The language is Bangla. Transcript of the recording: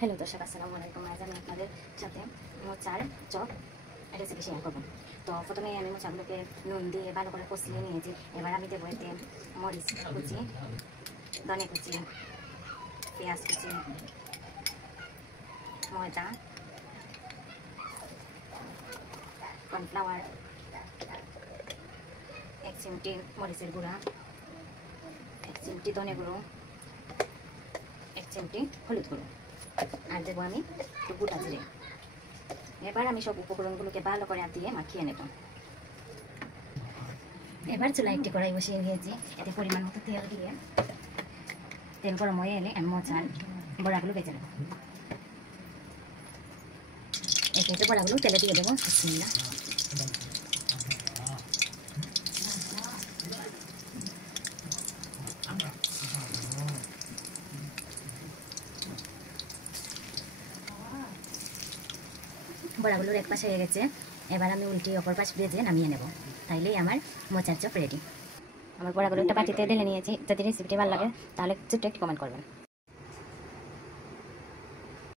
হ্যালো দর্শক, আসসালামু আলাইকুম। আজ আমি আপনাদের সাথে মোচার চপ রেসিপি শেয়ার করব। তো প্রথমে আমি মোচাগুলোকে নুন দিয়ে ভালো করে কষিয়ে নিয়েছি। এবার আমি দেবো এতে মরিচ কুচি, ধনে কুচি, পেঁয়াজ কুচি, ময়দা, কর্নফ্লাওয়ার, 1 চিমটি মরিচের গুঁড়া, 1 চিমটি ধনে গুঁড়ো, 1 চিমটি হলুদ গুঁড়ো, আর দেবো আমি একটু গোটা জিরে। এবার আমি সব উপকরণগুলোকে ভালো করে হাত দিয়ে মাখিয়ে নেব। এবার চুলায় একটি কড়াই বসিয়ে দিয়েছি। এতে পরিমাণ মতো তেল দিয়ে তেল গরম হয়ে এলে আমি মোচার বড়াগুলো ভেজে নেব। এতে বড়াগুলো তেলে দিয়ে দেবো। বিসমিল্লাহ। বড়াগুলোর এক পাশে হয়ে গেছে। এবার আমি উল্টি অপর পাশ ভেজে নামিয়ে নেব। তাইলেই আমার মোচার চপ রেডি। আমার বড়াগুলো একটা বাটিতে ঢেলে নিয়েছি। যদি রেসিপিটি ভালো লাগে তাহলে ছোট্ট একটি কমেন্ট করবেন।